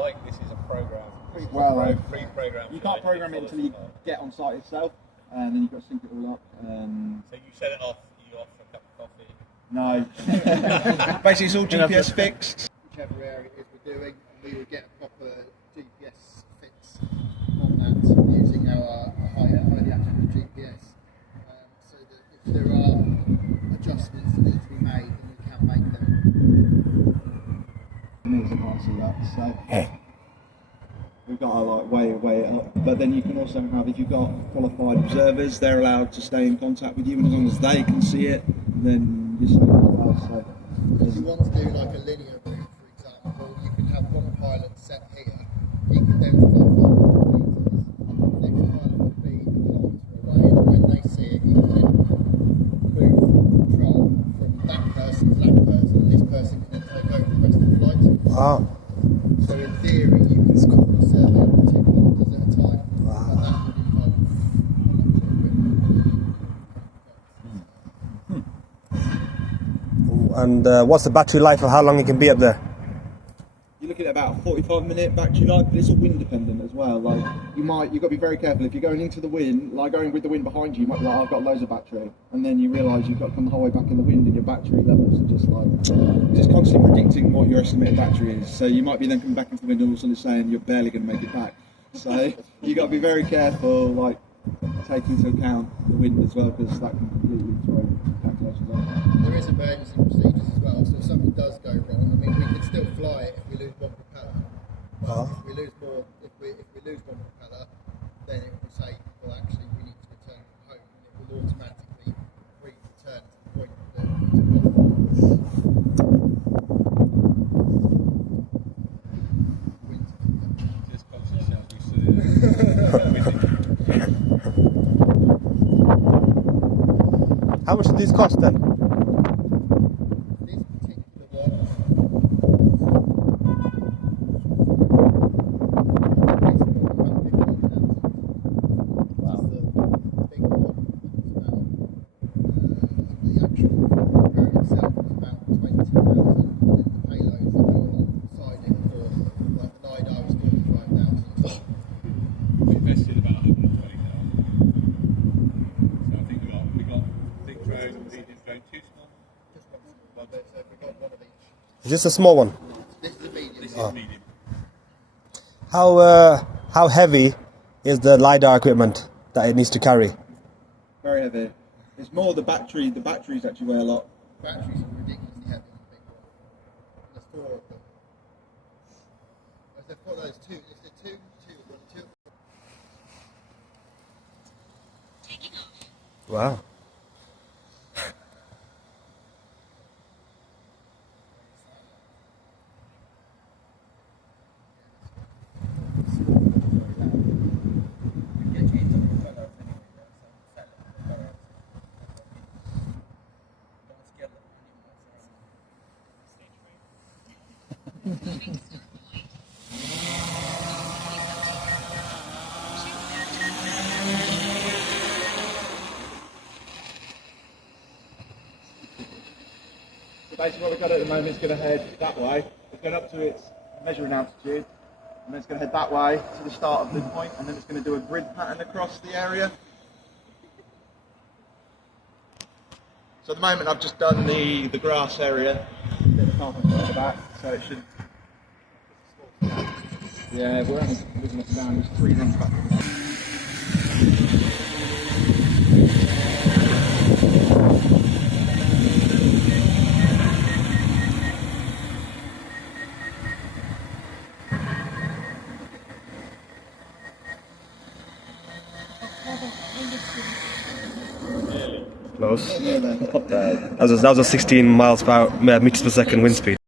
like this is a program. Pre-program. You can't program it until you get on site itself, and then you've got to sync it all up. So you set it off. You off for a cup of coffee? No. Basically, it's all GPS fixed. Whichever area it is we're doing, and we would get a proper GPS fix on that using our highly accurate GPS. So that if there are adjustments that need to be made, then we can make them. I can't see that, so we've got to weigh it up. But then you can also have, if you've got qualified observers, they're allowed to stay in contact with you, and as long as they can see it, then you're safe as well. So if you want to do like a linear route, for example, you can have one pilot set here. He can then fly 500 metres. The next pilot would be a kilometre away, and when they see it, he can then move control from that person to that person, and this person can then take over the rest of the flight. Wow. So in theory, you can score a survey up to 2 kilometres at a time. Wow. And that would involve And what's the battery life of how long it can be up there? you're looking at about a 45-minute battery life, but it's all wind dependent as well. Like you've got to be very careful if you're going into the wind, like going with the wind behind you. You might be like, I've got loads of battery, and then you realise you've got to come the whole way back in the wind, and your battery levels are just like just constantly predicting what your estimated battery is. So you might be then coming back into the wind, and all of a sudden it's saying you're barely going to make it back. So you got to be very careful, like taking into account the wind as well, because that can completely throw calculations off. There is emergency procedures as well, so if something does go wrong, I mean, we can still fly it if we lose one propeller. But if we lose one propeller, then it will say, well, actually, we need to return home, and it will automatically return to the point that we took off. Just conscious as we sit. How much do these cost then? This particular one, wow. The bigger one was about, the actual drone itself was about 20,000, and then the payloads that go alongside it for, like the LiDAR was 45,000. We invested about 120,000. So I think we got big drone, medium drone, too small. Just one, so we got one of each. Is this a small one? This is a medium. This is medium. How heavy is the LiDAR equipment that it needs to carry? Very heavy. It's more the battery. The batteries actually weigh a lot. Batteries are ridiculously heavy on the big one. There's 4 of them. If they've got those two, if they're two. Wow. So basically what we've got at the moment is going to head that way. It's going up to its measuring altitude, and then it's going to head that way to the start of the point, and then it's going to do a grid pattern across the area. So at the moment I've just done the grass area, bit of carpet at the back, so it should... Yeah, we're only looking up and down, there's 3 runs back. Close. That was a 16 miles per hour, meters per second wind speed.